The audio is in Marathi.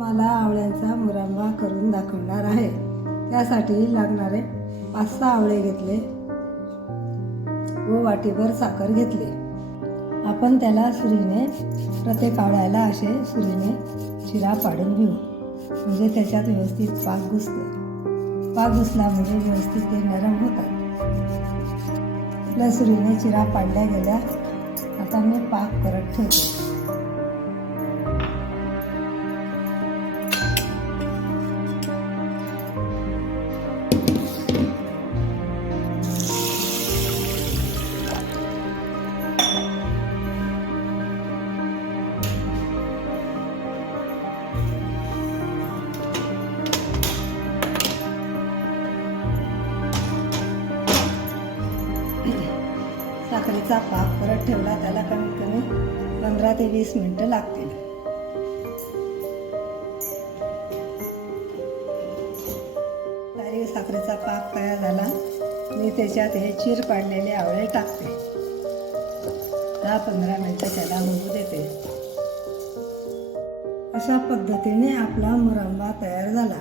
मला आवळ्यांचा मुरंबा करून दाखवणार आहे. त्यासाठी लागणारे 5-6 आवळे घेतले व वाटीभर साखर घेतली. आपण त्याला सुरीने प्रत्येक आवळ्याला असे सुरीने चिरा पाडून घेऊ, म्हणजे त्याच्यात व्यवस्थित पाक घुसतो. पाक घुसला म्हणजे व्यवस्थित ते नरम होतात. आपल्या सुरीने चिरा पाडल्या गेल्या. आता मी पाक करत ठेवते. साखरेचा पाक परत ठेवला. त्याला कमीत कमी 15 ते 20 मिनिटं लागतील. साखरेचा पाक तयार झाला. मी त्याच्यात हे चीर पाडलेले आवळे टाकते. 10-15 मिनिटं त्याला होऊ देते. अशा पद्धतीने आपला मुरंबा तयार झाला.